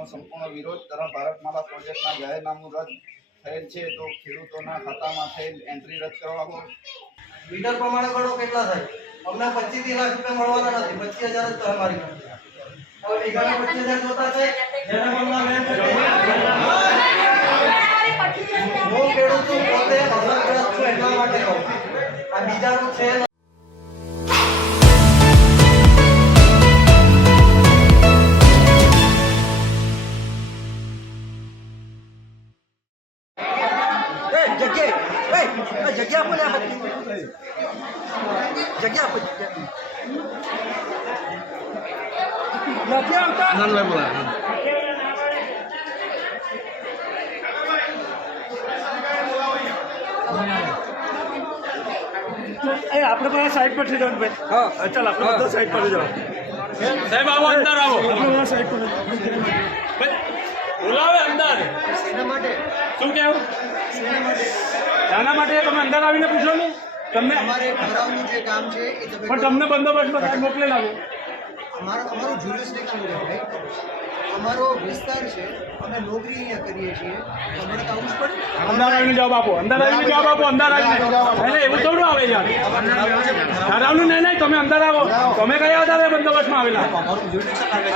પ્રોજેક્ટનો સંપૂર્ણ વિરોધ તથા ભારતમાલા પ્રોજેક્ટના જાહેરનામું રદ થયેલ છે તો ખેડૂતોના ખાતામાં થયેલ એન્ટ્રી રદ કરવા મીટર પ્રમાણે ગણો કેટલા થાય? અમને પચીસ લાખ રૂપિયા મળવાના નથી. પચીસ હજાર જ અમારી હવે હજાર જોતા છે, જેને એટલા માટે આ બીજાનું છે નહીં. એ જગ્યા એ જગ્યા આપો ને આ બધી. જગ્યા આપો જગ્યા. નથી આવતા? એ આપણે બધા સાઈડ પર થઈ જવાનું ભાઈ. હા. ચાલ આપણે બધા સાઈડ પર જવા સાહેબ આવો અંદર આવો. આપણે બધા સાઈડ પર બોલાવે અંદર. શું કેવું? આના માટે તમે અંદર આવીને પૂછો ને. તમને અમારે જે કામ છે એ પણ તમને બંદોબસ્તમાં મોકલેલા અમારો અમારું કામ કહેવાય અમારો વિસ્તાર છે અમે નોકરી અહીંયા કરીએ છીએ. તો અમારે તો આવું જ પડે અંદર આવીને જવાબ આપો અંદર આવીને જવાબ આપો અંદર આવીને એટલે એવું થોડું આવે યાર. ઠરાવનું નહીં નહીં તમે અંદર આવો. તમે કયા આધારે બંદોબસ્તમાં આવેલા?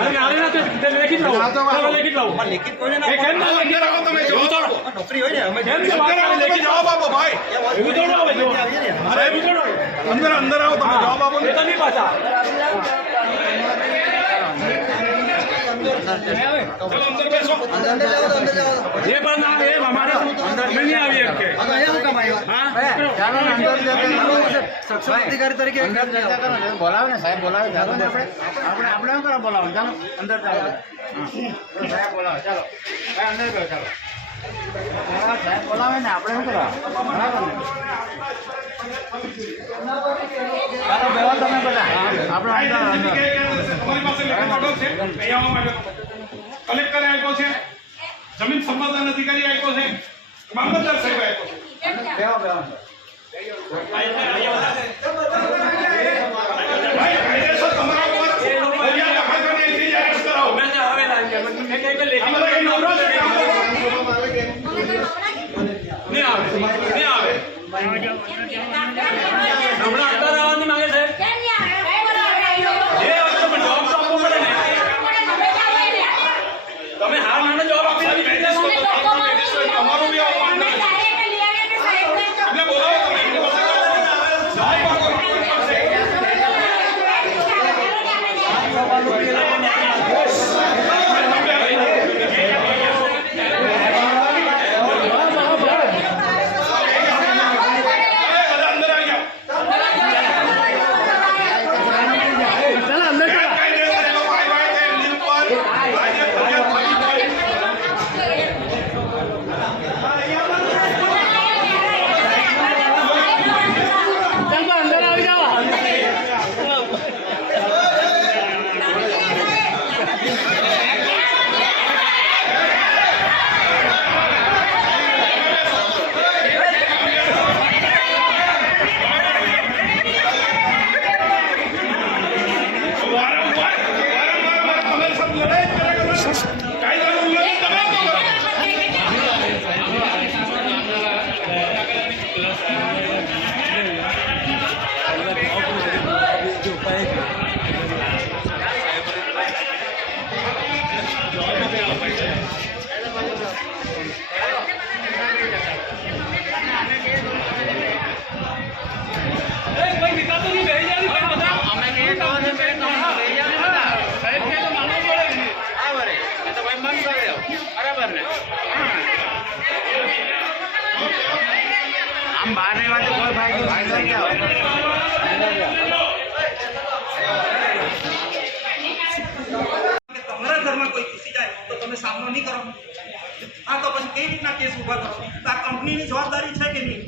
અને આવે ના તે- તે લેખિત લાવો. લેખિત લાવો. એ કેમ ના લેખિત લાવો? તમે એવું થોડું. કેમ છે વાત આવે લેખિત જવાબ આપો ભાઈ. એવું થોડું આવે અરે એવું થોડું અંદર અંદર આવો તમે જવાબ આપો એ તો નહીં પાછા ચલો અંદર બેસો અંદર જાઓ તો અંદર જાઓ એ પણ ના આવે એમ અમારે અંદર નહીં આવી એમ કે સક્ષમ અધિકારી તરીકે બોલાવે ને સાહેબ બોલાવે ચાલો ને આપણે આપણે આપણે શું કરવા બોલાવો ચાલો અંદર ચાલો હા. સાહેબ બોલાવે ચાલો અંદર ગયો ચાલો હા, સાહેબ બોલાવે ને આપણે શું કરવા બરાબર ને ચાલો બેહો તમે બધા આપણે અંદર અંદર કલેક્ટરે આપ્યો છે જમીન સંપાદન અધિકારી આપ્યો છે મામલતદાર સાહેબ આપ્યો છે હમણાં બેહો આમ બહાર વાત કોઈ ભાઈ તમારા ઘરમાં કોઈ ઘૂસી જાય તો તમે સામનો નહીં કરો? આ તો પછી કેવી રીતના કેસ ઊભા કરો? તો આ કંપનીની જવાબદારી છે કે નહીં?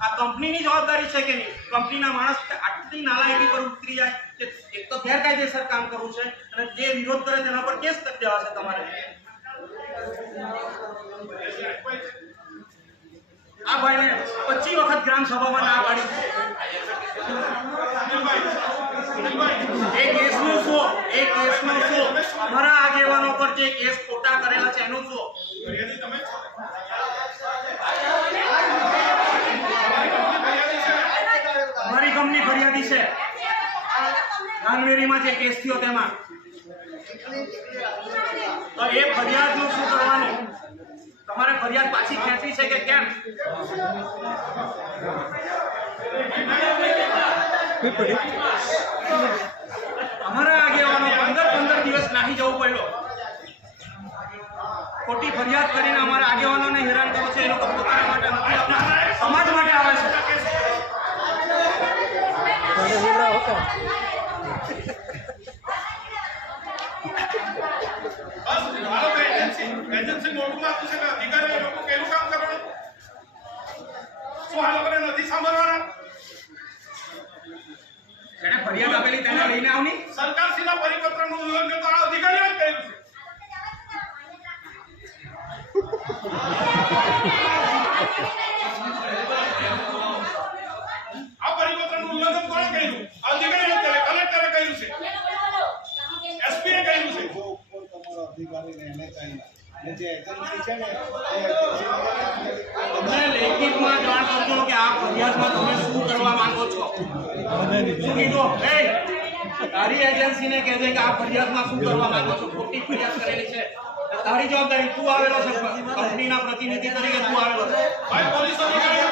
આ કંપનીની જવાબદારી છે કે નહીં? કંપનીના માણસ આટલી નાલાયકી પર ઉતરી જાય કે એક તો ગેરકાયદેસર કામ કરવું છે અને જે વિરોધ કરે તેના પર કેસ કરી દેવા છે તમારે. આ ભાઈને પચીસ વખત ગ્રામ સભામાં ના પાડી. એ કેસનું શો? એ કેસનું શું? અમારા આગેવાનો પર જે કેસ ખોટા કરેલા છે, એનો શો? છો કંપની ફરિયાદી છે. કાનવેરીમાં જે કેસ થયો તેમાં. તો એ ફરિયાદનું શું કરવાનું? તમારે ફરિયાદ પાછી ખેંચવી છે કે કેમ? અમારા આગેવાનો પંદર પંદર દિવસ નાહી જવું પડ્યો. ખોટી ફરિયાદ કરીને અમારા આગેવાનોને હેરાન કરો છે, એ લોકો પોતાના માટે નથી સમાજ માટે આવે છે. મોટું આપું છે કે અધિકારીઓ લોકો કેવું કામ કરવાનું? શું આ લોકોને નથી સાંભળવાના? જેને ફરિયાદ આપેલી તેને લઈને આવની? સરકારશ્રીના પરિપત્રનું ઉલ્લંઘન તો આ અધિકારીઓ જ કર્યું છે. અમને લેખિતમાં જાણ કરજો કે આ ફરિયાદમાં તમે શું કરવા માંગો છો? શું કીધું? એ તારી એજન્સીને કહેજે કે આ ફરિયાદમાં શું કરવા માંગો છો? ખોટી ફરિયાદ કરેલી છે. તારી જવાબદારી તું આવેલો છે કંપનીના પ્રતિનિધિ તરીકે તું આવેલો છે. ભાઈ પોલીસ અધિકારીઓ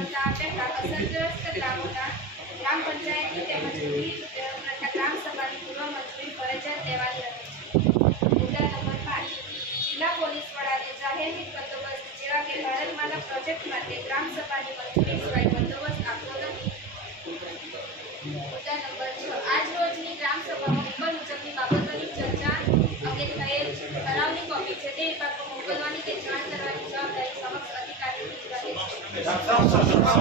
કરતા પહેલા અસરગ્રસ્ત ગ્રામોના ગ્રામ પંચાયતની તેમજ વિવિધ તથા ગ્રામ સભાની પૂર્વ મંજૂરી ફરજિયાત લેવાની રહે છે મુદ્દા નંબર પાંચ જિલ્લા પોલીસ વડાને જાહેર હિત બંદોબસ્ત જેવા કે ભારતમાલા પ્રોજેક્ટ માટે ગ્રામ સભાની મંજૂરી સિવાય બંદોબસ્ત આપવો નથી મુદ્દા નંબર છ આજ રોજની ગ્રામ સભામાં ઉપર મુજબની બાબતોની ચર્ચા અંગે થયેલ ઠરાવની કોપી છે તે વિભાગમાં મોકલવાની કે જાણ કરવાની જવાબદારી સમક્ષ અધિકારીની રહે છે સમક્ષ છે પણ બિન સમક્ષ બોલે ટોપોગ્રાફી ટીમ દ્વારા ભારતમાલા જેવા પ્રોજેક્ટ સર્વે કરવામાં આવે ટીમ દ્વારા સ્થાનિકો કે ગ્રામ સભાને જાણ કરવામાં આવે ઉપરાંત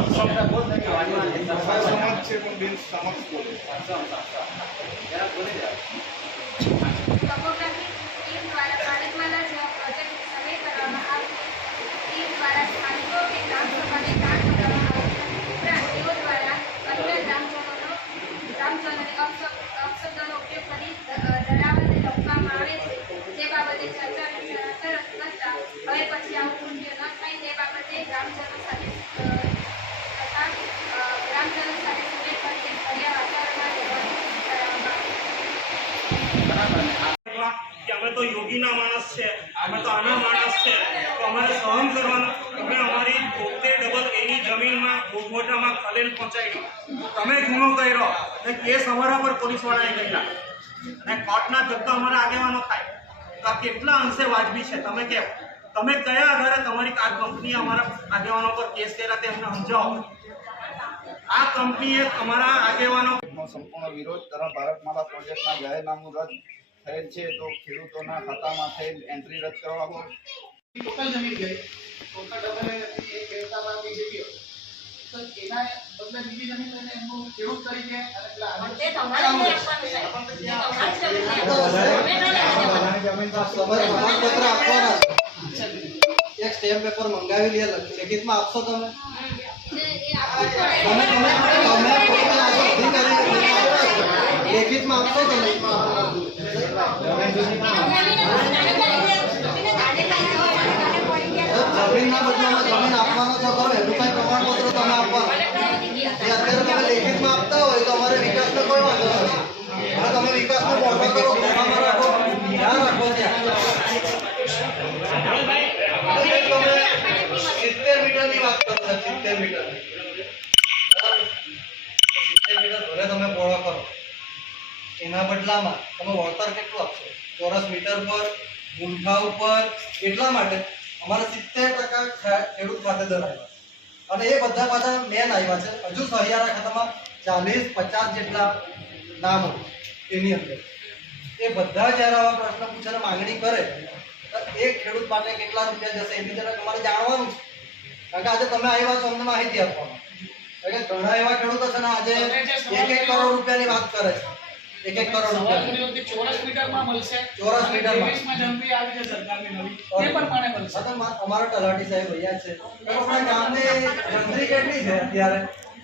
દ્વારા અન્ય ગ્રામજનોનો ગ્રામજનોને અપશબ્દ અપશબ્દોનો ઉપયોગ કરી ધ- ડરાવને આવે છે તે બાબતે ચર્ચા વિચારણા કરતા હવે પછી આવું કૃત્ય ન તે બાબતે ગ્રામજનો સાથે કોર્ટના ધક્કા અમારા આગેવાનો થાય. તો આ કેટલા અંશે વાજબી છે? તમે કેમ? તમે કયા આધારે તમારી આ કંપની અમારા આગેવાનો કેસ કર્યા તે અમને સમજાવો. આ કંપનીએ અમારા આગેવાનો નો સંપૂર્ણ વિરોધ તથા ભારતમાલા પ્રોજેક્ટના જાહેરનામું રદ થયેલ છે તો ખેડૂતોના ખાતામાં થયેલ એન્ટ્રી રદ કરવામાં ટોટલ જમીન ગઈ ટોટલ ડબલ હતી એ ખેડતામાં તો એના બદલે બીજી જમીન લઈને એમનું ખેડૂત તરીકે અને પેલા આપવાના. એક સ્ટેમ્પ પેપર મંગાવી લે લેખિતમાં આપશો તમે? લેખિતમાં આપશો જમીનના બદલામાં જમીન આપવાનો છો, ખરો? એનું કઈ પ્રમાણપત્ર તમે આપવા એ અત્યારે તમે લેખિતમાં આપતા હોય તો અમારે વિકાસનો કોઈ વાંધો નથી. તમે વિકાસને મોટો કરો ગોખામાં રાખો છો સિત્તેર મીટર. સિત્તેર મીટર ભલે તમે પહોળો કરો. એના બદલામાં તમે વળતર કેટલું આપશો? ચોરસ મીટર પર, ગુંઠા ઉપર, એટલા માટે અમારે સિત્તેર ટકા ખેડૂત ખાતેદાર આવ્યા. અને એ બધા પાછા મેન આવ્યા છે. હજુ સહિયારા ખાતામાં ચાલીસ, પચાસ જેટલા નામો એની અંદર. એ બધા જ્યારે આવા પ્રશ્ન પૂછે માંગણી કરે, તો એ ખેડૂત માટે કેટલા રૂપિયા જશે એની જરાક તમારે જાણવાનું છે. કારણ કે આજે તમે આવ્યા છો અમને માહિતી આપવામાં એટલે ઘણા એવા ખેડૂતો છે ને આજે એક એક કરોડ રૂપિયાની વાત કરે છે. એક એક કરોડ રૂપિયા ચોરસ મીટરમાં મળશે ચોરસ મીટરમાં. 23 માં આવી છે સરકારની નવી. તે પ્રમાણે મળશે. તો મા- અમારા તલાટી સાહેબ અહીંયા છે. તો આપણા ગામની જંત્રી કેટલી છે અત્યારે?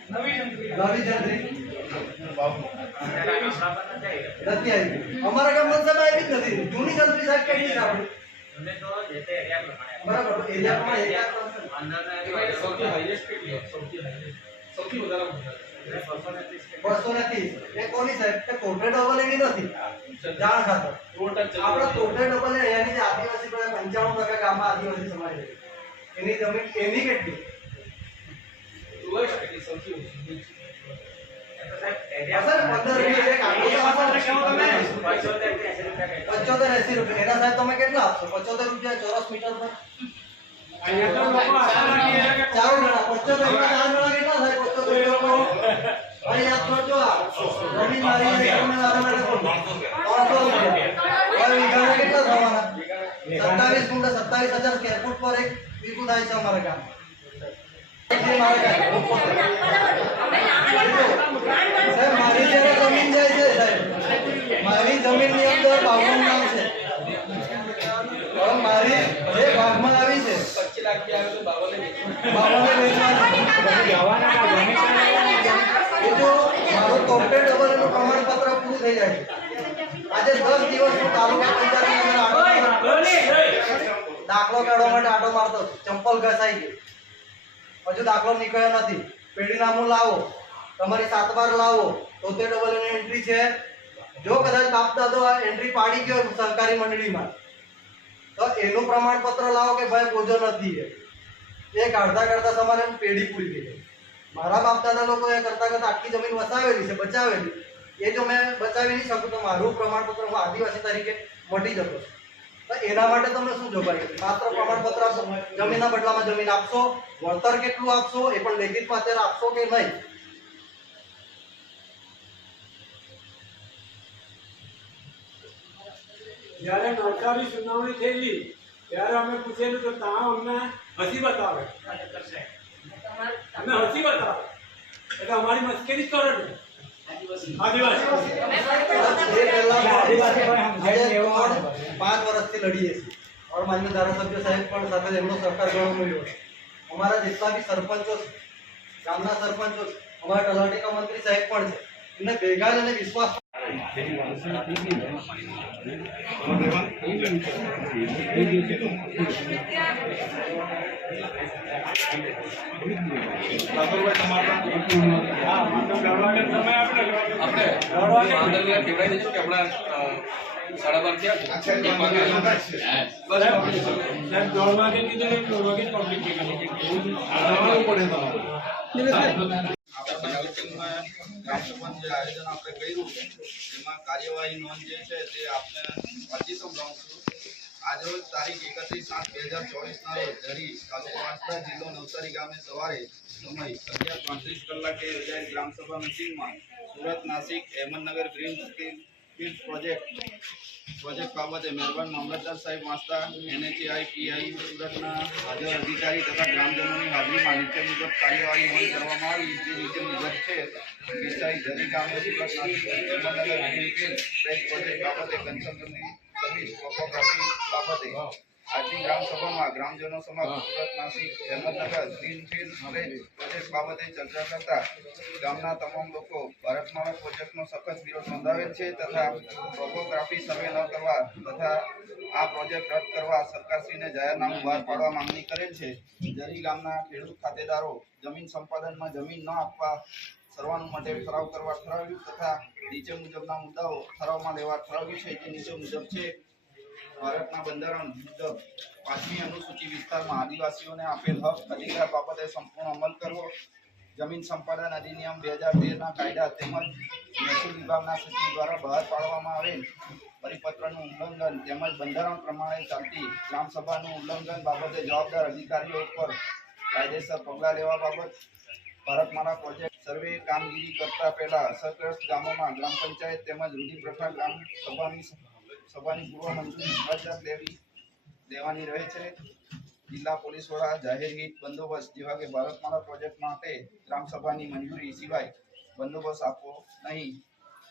નવી જંત્રી નવી જંત્રી નથી આવી. અમારા ગામમાં સાહેબ આવી જ નથી. જૂની જંત્રી સાહેબ કેટલી છે આપણી? બરાબર તો એરિયા પ્રમાણે એરિયા પ્રમાણે સૌથી હાઈએસ્ટ કેટલી સૌથી હાઈએસ્ટ સૌથી વધારે બસો ને ત્રીસ એ કોની સાહેબ કે કોટે ડબલ એની નથી જાણ ખાતર આપણે કોટે ડબલ અહીંયાની જે આદિવાસી બધા પંચાણું ટકા ગામમાં આદિવાસી સમાજ રહે છે. એની જમીન એની કેટલી સૌથી પંચોતેર એસી રૂપિયા એના સાહેબ તમે કેટલા આપશો પંચોતેર રૂપિયા ચોરસ મીટર પર અહીંયા તો લોકો આશા રાખી રહ્યા કે ચાર જણા પંચોતેર રૂપિયા ચાર જણા કેટલા થાય પંચોતેર રૂપિયા અરે યાદ કરજો આ જમીન મારી છે, તમે મારા માટે કોણ? ત્રણસો રૂપિયા હવે વીઘાના કેટલા થવાના સત્તાવીસ ગુંઠા સત્તાવીસ હજાર સ્ક્વેર ફૂટ પર એક વીઘું થાય છે અમારા ગામ સાહેબ મારી જ્યારે જમીન જાય છે સાહેબ મારી જમીનની અંદર બાવન નામ છે. મારી જે ભાગમાં આવી છે આજે દસ આટો દાખલો કાઢવા માટે આટો મારતો. ચંપલ ઘસાઈ ગયો. હજુ દાખલો નીકળ્યો નથી. પેઢીનામું લાવો. તમારી સાત બાર લાવો. એની એન્ટ્રી છે. જો કદાચ બાપ દાદો આ એન્ટ્રી પાડી ગયો સરકારી મંડળીમાં, તો એનું પ્રમાણપત્ર લાવો કે ભાઈ બોજો નથી એ. કાઢતા કાઢતા તમારે પેઢી પૂરી થઈ જાય. મારા બાપ દાદા લોકો એ કરતા કરતા આખી જમીન વસાવેલી છે, બચાવેલી. એ જો મેં બચાવી નહીં શકું તો મારું પ્રમાણપત્ર હું આદિવાસી તરીકે મટી જતો. તો એના માટે તમે શું જોગવાઈ માત્ર પ્રમાણપત્ર આપશો? જમીનના બદલામાં જમીન આપશો? વળતર કેટલું આપશો? એ પણ લેખિતમાં અત્યારે આપશો કે નહીં? જ્યારે નવસારી સુનાવણી થયેલી, ત્યારે અમે પૂછેલું તો ત્યાં અમને હસી બતાવે. અમે હસી બતાવે. એટલે અમારી આજે ત્રણ પાંચ વર્ષથી લડીએ છીએ. और માન્ય ધારાસભ્ય સાહેબ પણ સાથે એમનો સરકાર ઘણો મળ્યો અમારા જેટલા બી સરપંચો ગામના સરપંચો અમારા તલાટીકા મંત્રી સાહેબ પણ છે. એમને ભેગા જ અને વિશ્વાસ હા, મને દરવાજે સમય આપે ને. દરવાજે સાડા બાર થયા છે. આખરે એક વાગે ગામમાં જ છે. સાહેબ દોઢ વાગે કીધું ને દોઢ વાગે જ પબ્લિક આપણે માર્કેટિંગમાં ગ્રામસભાનું જે આયોજન આપણે કર્યું, એમાં કાર્યવાહી નોંધ જે છે તે આપને વાંચી સંભળાવું છું આજરોજ તારીખ એકત્રીસ સાત બે હજાર ચોવીસના રોજ ધરી તાલુકો વાંસદા જિલ્લો નવસારી ગામે સવારે સમય અગિયાર પાંત્રીસ કલાકે યોજાયેલ ગ્રામસભા મિટિંગમાં Surat Nashik, Ahmednagar green field project project બાબતે મહેરબાન મામલતદાર સાહેબ વાંચતા એનએચઆઈ પીઆઈ સુરતના હાજર અધિકારી તથા ગ્રામજનોની હાજરીમાં નીચે મુજબ કાર્યવાહી અમલ કરવામાં આવી, જે નીચે મુજબ છે. વિસ્તારી ધરી ગામે પ્રોજેક્ટ બાબતે કન્સલ્ટન્ટની સર્વિસ ટોપોગ્રાફી બાબતે આજની ગ્રામસભામાં ગ્રામજનો સમક્ષ સુરત નાસિક અહેમદનગર ગ્રીનફિલ્ડ પ્રોજેક્ટ બાબતે ચર્ચા કરતા ગામના તમામ લોકો ભારતમાળા પ્રોજેક્ટનો સખત વિરોધ નોંધાવે છે તથા ટોપોગ્રાફી સર્વે ન કરવા તથા આ પ્રોજેક્ટ રદ કરવા સરકારશ્રીને જાહેરનામું બહાર પાડવા માંગણી કરેલ છે. જરી ગામના ખેડૂત ખાતેદારો જમીન સંપાદનમાં જમીન ન આપવા સર્વાનુમતે ઠરાવ કરવા ઠરાવ્યું તથા નીચે મુજબના મુદ્દાઓ ઠરાવમાં લેવા ઠરાવ્યું છે જે નીચે મુજબ છે. ભારતના બંધારણ મુજબ પાંચમી અનુસૂચિ વિસ્તારમાં આદિવાસીઓને આપેલ હક, અધિકાર બાબતે સંપૂર્ણ અમલ કરવો, જમીન સંપાદન અધિનિયમ બે હજાર તેરના કાયદા તેમજ મહેસૂલ વિભાગના સચિવ દ્વારા બહાર પાડવામાં આવેલ પરિપત્રનું ઉલ્લંઘન તેમજ બંધારણ પ્રમાણે ચાલતી ગ્રામસભાનું ઉલ્લંઘન બાબતે જવાબદાર અધિકારીઓ ઉપર કાયદેસર પગલાં લેવા બાબત ભારતમાળા પ્રોજેક્ટ સર્વે કામગીરી કરતા પહેલા અસરગ્રસ્ત ગામોમાં ગ્રામ પંચાયત તેમજ રૂઢિપ્રથા ગ્રામ સભાની સભાની પૂર્વ મંજૂરી ફરજિયાત લેવી, લેવાની રહે છે. જિલ્લા પોલીસ વડા જાહેર હિત બંદોબસ્ત, જેવા કે ભારતમાળા પ્રોજેક્ટ માટે ગ્રામસભાની મંજૂરી સિવાય બંદોબસ્ત આપવો નહીં.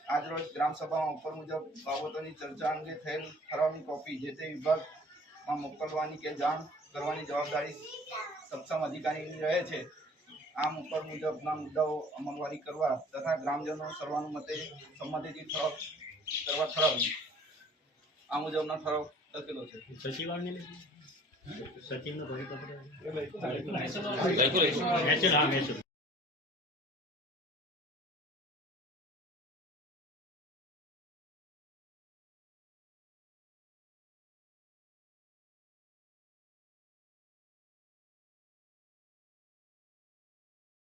આજરોજ ગ્રામસભામાં ઉપર મુજબ બાબતોની ચર્ચા અંગે થયેલ ઠરાવની કોપી જે તે વિભાગમાં મોકલવાની કે જાણ કરવાની જવાબદારી સક્ષમ અધિકારીની રહે છે. આમ ઉપર મુજબના મુદ્દાઓ અમલવારી કરવા તથા ગ્રામજનો સર્વાનુમતે સંમતિથી ઠરાવ કરવા ઠરાવ આ મુજબનો ઠરાવ લખેલો છે. સચિવનો પરિપત્ર